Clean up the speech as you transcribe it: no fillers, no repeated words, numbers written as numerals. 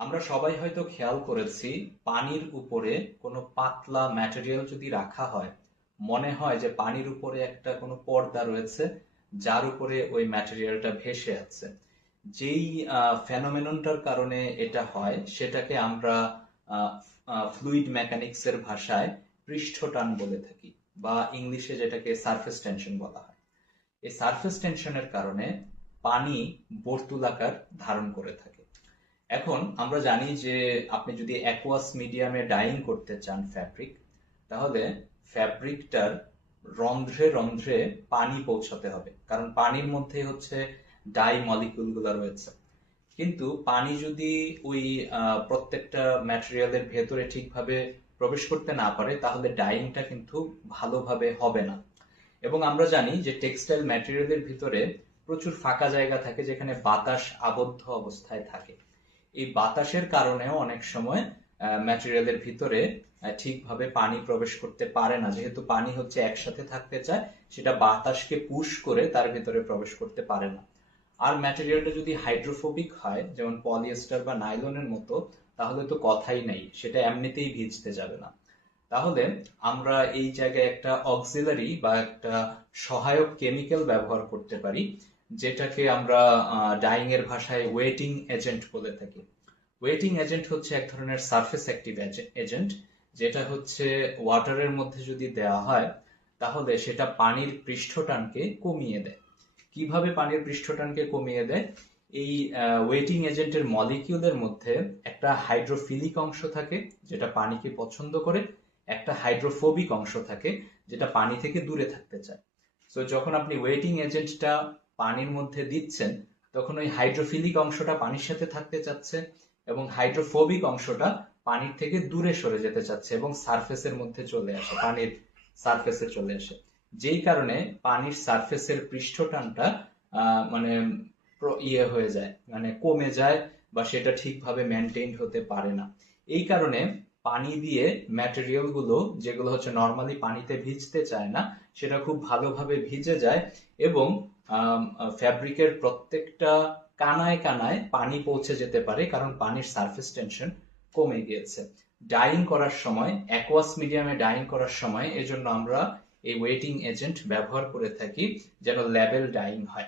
আমরা সবাই হয়তো খেয়াল করেছি পানির উপরে কোনো পাতলা ম্যাটেরিয়াল যদি রাখা হয় মনে হয় যে পানির উপরে একটা কোনো পর্দা রয়েছে যার উপরে ওই ম্যাটেরিয়ালটা ভেসে আছে। যেই ফেনোমেননটার কারণে এটা হয় সেটাকে আমরা ফ্লুইড মেকানিক্স এর ভাষায় পৃষ্ঠটান বলে থাকি, বা ইংলিশে যেটাকে সারফেস টেনশন বলা হয়। এই সারফেস টেনশনের কারণে পানি বর্তুলাকার ধারণ করে থাকে। এখন আমরা জানি যে আপনি যদি অ্যাকুয়াস মিডিয়ামে ডাইং করতে চান ফ্যাব্রিক, তাহলে ফ্যাব্রিকটার রন্ধ্রে রন্ধ্রে পানি পৌঁছাতে হবে, কারণ পানির মধ্যে হচ্ছে ডাই মলিকিউল গুলো রয়েছে। কিন্তু পানি যদি ওই প্রত্যেকটা ম্যাটেরিয়ালের ভেতরে ঠিকভাবে প্রবেশ করতে না পারে তাহলে ডাইংটা কিন্তু ভালোভাবে হবে না। এবং আমরা জানি যে টেক্সটাইল ম্যাটেরিয়ালের ভিতরে প্রচুর ফাঁকা জায়গা থাকে যেখানে বাতাস আবদ্ধ অবস্থায় থাকে। এই বাতাসের কারণেও অনেক সময় ম্যাটেরিয়ালের ভিতরে ঠিকভাবে পানি প্রবেশ করতে পারে না, যেহেতু পানি হচ্ছে একসাথে থাকতে চায়, সেটা বাতাসকে পুশ করে তার ভিতরে প্রবেশ করতে পারে না। আর ম্যাটেরিয়ালটা যদি হাইড্রোফোবিক হয়, যেমন পলিয়েস্টার বা নাইলনের মতো, তাহলে তো কথাই নাই, সেটা এমনিতেই ভিজতে যাবে না। তাহলে আমরা এই জায়গায় একটা অক্সিলারি বা একটা সহায়ক কেমিক্যাল ব্যবহার করতে পারি, যেটাকে আমরা ডাইং এর ভাষায় ওয়েটিং এজেন্ট বলে থাকি। ওয়েটিং এজেন্ট হচ্ছে এক ধরনের সারফেস অ্যাক্টিভ এজেন্ট, যেটা হচ্ছে ওয়াটারের মধ্যে যদি দেওয়া হয় তাহলে সেটা পানির পৃষ্ঠটানকে কমিয়ে দেয়। কিভাবে পানির পৃষ্ঠটানকে কমিয়ে দেয়? এই ওয়েটিং এজেন্টের মলিকিউলের মধ্যে একটা হাইড্রোফিলিক অংশ থাকে যেটা পানিকে পছন্দ করে, একটা হাইড্রোফোবিক অংশ থাকে যেটা পানি থেকে দূরে থাকতে চায়। তো যখন আপনি ওয়েটিং এজেন্টটা পানির মধ্যে দিচ্ছেন, তখন ওই হাইড্রোফিলিক অংশটা পানির সাথে থাকতে চাচ্ছে এবং হাইড্রোফোবিক অংশটা পানির থেকে দূরে সরে যেতে চাচ্ছে এবং সারফেসের মধ্যে চলে আসে, পানির সারফেসে চলে আসে। যেই কারণে পানির সারফেসের পৃষ্ঠটানটা মানে ইয়ে হয়ে যায়, মানে কমে যায়, বা সেটা ঠিকভাবে মেনটেইন হতে পারে না। এই কারণে পানি দিয়ে ম্যাটেরিয়াল গুলো, যেগুলো হচ্ছে নর্মালি পানিতে ভিজতে চায় না, সেটা খুব ভালোভাবে ভিজে যায় এবং ফ্যাব্রিকের প্রত্যেকটা কানায় কানায় পানি পৌঁছে যেতে পারে, কারণ পানির সারফেস টেনশন কমে গিয়েছে। ডাইং করার সময়, অ্যাকোয়াস মিডিয়ামে ডাইং করার সময় এজন্য আমরা এই ওয়েটিং এজেন্ট ব্যবহার করে থাকি, যেন লেভেল ডাইং হয়।